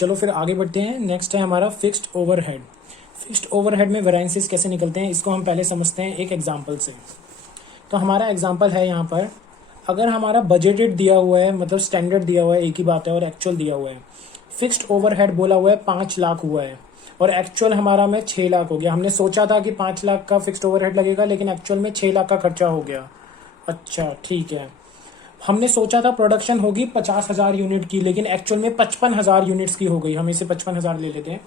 चलो फिर आगे बढ़ते हैं। नेक्स्ट है हमारा फिक्स्ड ओवरहेड। फिक्स्ड ओवरहेड में वेरिएंसेस कैसे निकलते हैं इसको हम पहले समझते हैं एक एग्जांपल से। तो हमारा एग्जांपल है यहाँ पर, अगर हमारा बजटेड दिया हुआ है, मतलब स्टैंडर्ड दिया हुआ है, एक ही बात है, और एक्चुअल दिया हुआ है। फिक्स्ड ओवरहेड बोला हुआ है 5 लाख हुआ है और एक्चुअल हमारा में 6 लाख हो गया। हमने सोचा था कि 5 लाख का फिक्स्ड ओवरहेड लगेगा, लेकिन एक्चुअल में 6 लाख का खर्चा हो गया। अच्छा ठीक है। हमने सोचा था प्रोडक्शन होगी 50,000 यूनिट की, लेकिन एक्चुअल में 55,000 यूनिट्स की हो गई। हम इसे 55,000 ले लेते हैं।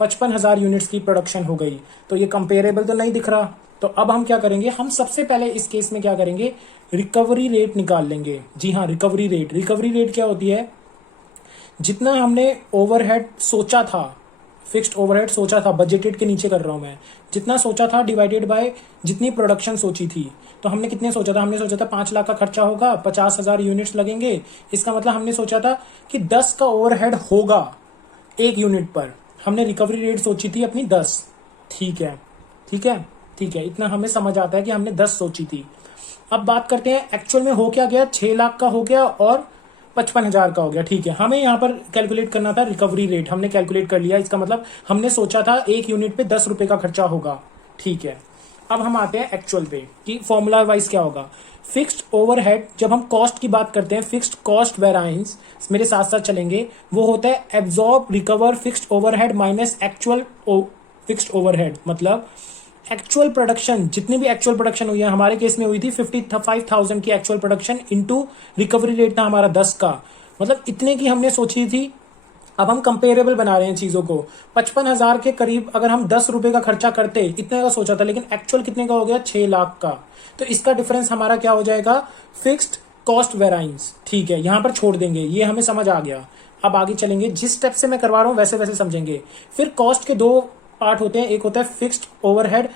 55,000 यूनिट्स की प्रोडक्शन हो गई, तो ये कंपेरेबल तो नहीं दिख रहा। तो अब हम क्या करेंगे, हम सबसे पहले इस केस में क्या करेंगे, रिकवरी रेट निकाल लेंगे। जी हाँ, रिकवरी रेट। रिकवरी रेट क्या होती है, जितना हमने ओवरहेड सोचा था, फिक्स्ड ओवरहेड सोचा था, बजटेड के नीचे कर रहा हूं मैं, जितना सोचा था डिवाइडेड बाय जितनी प्रोडक्शन सोची थी। तो हमने कितने सोचा था, हमने सोचा था 5 लाख का खर्चा होगा, 50,000 यूनिट्स लगेंगे। इसका मतलब हमने सोचा था कि 10 का ओवरहेड होगा एक यूनिट पर। हमने रिकवरी रेट सोची थी अपनी 10। ठीक है, ठीक है, ठीक है, इतना हमें समझ आता है कि हमने 10 सोची थी। अब बात करते हैं एक्चुअल में हो क्या गया, 6 लाख का हो गया और 55,000 का हो गया। ठीक है, हमें यहाँ पर कैलकुलेट करना था रिकवरी रेट, हमने कैलकुलेट कर लिया। इसका मतलब हमने सोचा था एक यूनिट पे 10 रुपए का खर्चा होगा। ठीक है, अब हम आते हैं एक्चुअल पे कि फॉर्मूला वाइज क्या होगा। फिक्स्ड ओवरहेड, जब हम कॉस्ट की बात करते हैं, फिक्स्ड कॉस्ट वेराइंस, मेरे साथ साथ चलेंगे, वो होता है absorb recover fixed overhead minus actual fixed overhead. मतलब एक्चुअल प्रोडक्शन, जितनी भी एक्चुअल प्रोडक्शन हुई है, हमारे केस में हुई थी 55,000 की actual production, into recovery rate था हमारा 10 का, मतलब इतने की हमने सोची थी। अब हम कंपेरेबल बना रहे हैं चीजों को। 55,000 के करीब अगर हम 10 रुपए का खर्चा करते, इतने का सोचा था, लेकिन एक्चुअल कितने का हो गया, 6 लाख का। तो इसका डिफरेंस हमारा क्या हो जाएगा, फिक्स्ड कॉस्ट वेराइंस। ठीक है, यहां पर छोड़ देंगे, ये हमें समझ आ गया। अब आगे चलेंगे, जिस स्टेप से मैं करवा रहा हूं वैसे वैसे समझेंगे। फिर कॉस्ट के 2 पार्ट होते हैं, एक होता है फिक्स्ड ओवरहेड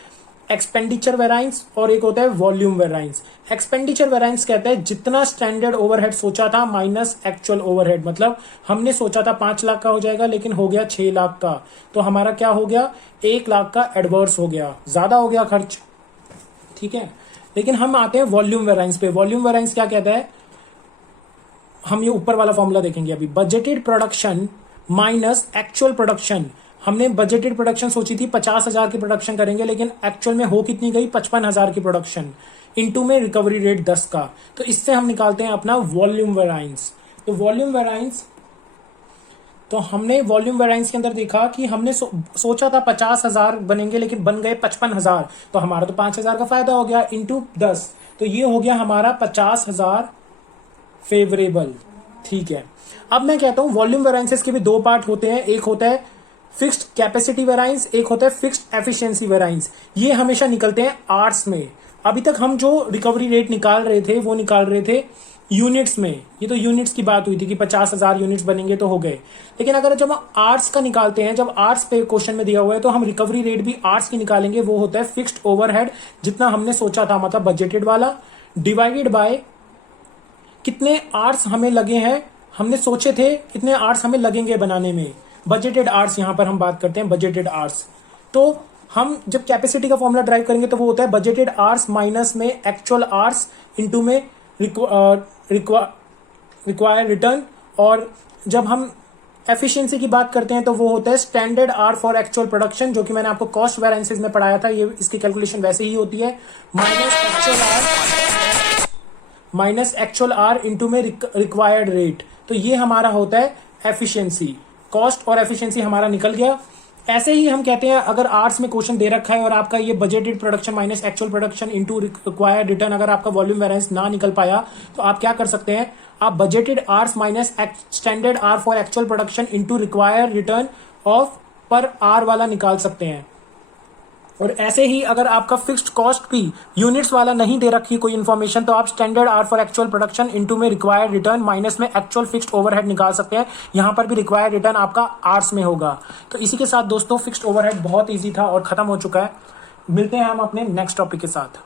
एक्सपेंडिचर वेराइंस और एक होता है वॉल्यूम वेराइंस। एक्सपेंडिचर वेराइंस कहता है जितना स्टैंडर्ड ओवरहेड सोचा था माइनस एक्चुअल ओवरहेड। मतलब हमने सोचा था 5 लाख का हो जाएगा, लेकिन हो गया 6 लाख का। तो हमारा क्या हो गया, 1 लाख का एडवर्स हो गया, ज्यादा हो गया खर्च। ठीक है, लेकिन हम आते हैं वॉल्यूम वेराइंस पे। वॉल्यूम वेराइंस क्या कहता है, हम ये ऊपर वाला फॉर्मूला देखेंगे अभी। Budgeted production minus actual production. हमने बजटेड प्रोडक्शन सोची थी 50,000 की प्रोडक्शन करेंगे, लेकिन एक्चुअल में हो कितनी गई, 55,000 की प्रोडक्शन, इनटू में रिकवरी रेट 10 का। तो इससे हम निकालते हैं अपना वॉल्यूम वेराइंस। तो वॉल्यूम वेराइंस, तो हमने वॉल्यूम वेराइंस के अंदर देखा कि हमने सोचा था 50,000 बनेंगे, लेकिन बन गए 55,000। तो हमारा तो 5,000 का फायदा हो गया, इंटू 10। तो ये हो गया हमारा 50,000 फेवरेबल। ठीक है, अब मैं कहता हूं वॉल्यूम वेराइंसेस के भी 2 पार्ट होते हैं, एक होता है फिक्स्ड कैपेसिटी वेराइंस, एक होता है फिक्स्ड एफिशिएंसी वेराइंस। ये हमेशा निकलते हैं आर्स में। अभी तक हम जो रिकवरी रेट निकाल रहे थे वो निकाल रहे थे यूनिट्स में। ये तो यूनिट्स की बात हुई थी कि 50,000 यूनिट्स बनेंगे तो हो गए। लेकिन अगर जब हम आर्स का निकालते हैं, जब आर्स पे क्वेश्चन में दिया हुआ है, तो हम रिकवरी रेट भी आर्स की निकालेंगे। वो होता है फिक्स्ड ओवरहेड, जितना हमने सोचा था, मतलब बजटेड वाला, डिवाइडेड बाय कितने आर्स हमें लगे हैं, हमने सोचे थे कितने आर्स हमें लगेंगे बनाने में। बजटेड आर्स, यहां पर हम बात करते हैं बजटेड आर्स। तो हम जब कैपेसिटी का फॉर्मूला ड्राइव करेंगे तो वो होता है बजटेड आर्स माइनस में एक्चुअल आर्स इनटू में रिक्वायर्ड रिटर्न। और जब हम एफिशिएंसी की बात करते हैं तो वो होता है standard hours for actual production, जो कि मैंने आपको कॉस्ट वेरिएंसेस में पढ़ाया था। ये इसकी कैलकुलेशन वैसे ही होती है, माइनस एक्चुअल आर इंटू में रिक्वायर्ड रेट। तो ये हमारा होता है एफिशिएंसी। कॉस्ट और एफिशिएंसी हमारा निकल गया। ऐसे ही हम कहते हैं, अगर आर्स में क्वेश्चन दे रखा है और आपका ये budgeted production minus actual production into required return, अगर आपका वॉल्यूम वेरिएंस ना निकल पाया तो आप क्या कर सकते हैं, आप budgeted hours minus standard hours for actual production into required return of per hour वाला निकाल सकते हैं। और ऐसे ही अगर आपका फिक्स्ड कॉस्ट भी यूनिट्स वाला नहीं दे रखी कोई इन्फॉर्मेशन, तो आप standard hours for actual production into में रिक्वायर्ड रिटर्न माइनस में एक्चुअल फिक्स्ड ओवरहेड निकाल सकते हैं। यहां पर भी रिक्वायर्ड रिटर्न आपका आर्स में होगा। तो इसी के साथ दोस्तों फिक्स्ड ओवरहेड बहुत ईजी था और खत्म हो चुका है। मिलते हैं हम अपने नेक्स्ट टॉपिक के साथ।